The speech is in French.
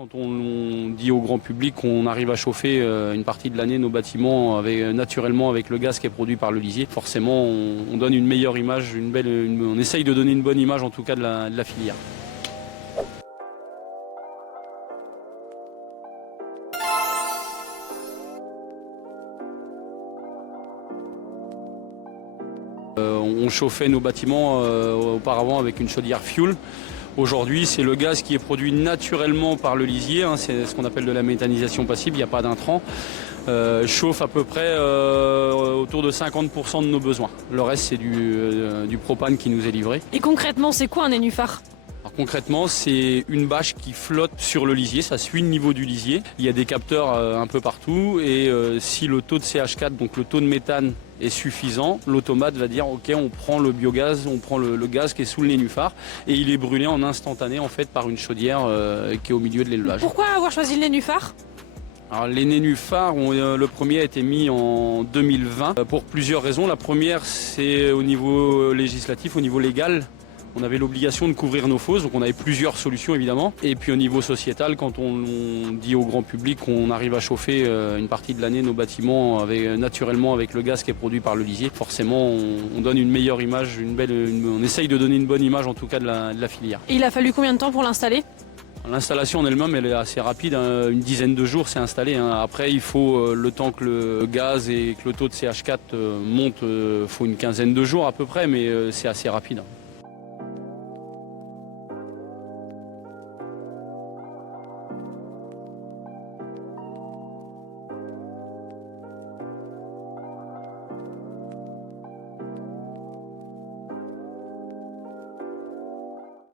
Quand on dit au grand public qu'on arrive à chauffer une partie de l'année nos bâtiments naturellement avec le gaz qui est produit par le lisier, forcément on donne une meilleure image, on essaye de donner une bonne image en tout cas de la filière. On chauffait nos bâtiments auparavant avec une chaudière fuel. Aujourd'hui, c'est le gaz qui est produit naturellement par le lisier, c'est ce qu'on appelle de la méthanisation passive, il n'y a pas d'intrant. Chauffe à peu près autour de 50% de nos besoins. Le reste, c'est du propane qui nous est livré. Et concrètement, c'est quoi un nénuphar ? Alors, concrètement, c'est une bâche qui flotte sur le lisier, ça suit le niveau du lisier. Il y a des capteurs un peu partout et si le taux de CH4, donc le taux de méthane, est suffisant, l'automate va dire ok, on prend le biogaz, on prend le gaz qui est sous le nénuphar et il est brûlé en instantané en fait par une chaudière qui est au milieu de l'élevage. Pourquoi avoir choisi le nénuphar ? Alors, les nénuphars, le premier a été mis en 2020 pour plusieurs raisons. La première, c'est au niveau législatif, au niveau légal. On avait l'obligation de couvrir nos fosses, donc on avait plusieurs solutions évidemment. Et puis au niveau sociétal, quand on dit au grand public qu'on arrive à chauffer une partie de l'année nos bâtiments naturellement avec le gaz qui est produit par le lisier, forcément on donne une meilleure image, on essaye de donner une bonne image en tout cas de la filière. Et il a fallu combien de temps pour l'installer ? L'installation en elle-même, elle est assez rapide, une dizaine de jours c'est installé. Après, il faut le temps que le gaz et que le taux de CH4 monte, il faut une quinzaine de jours à peu près, mais c'est assez rapide.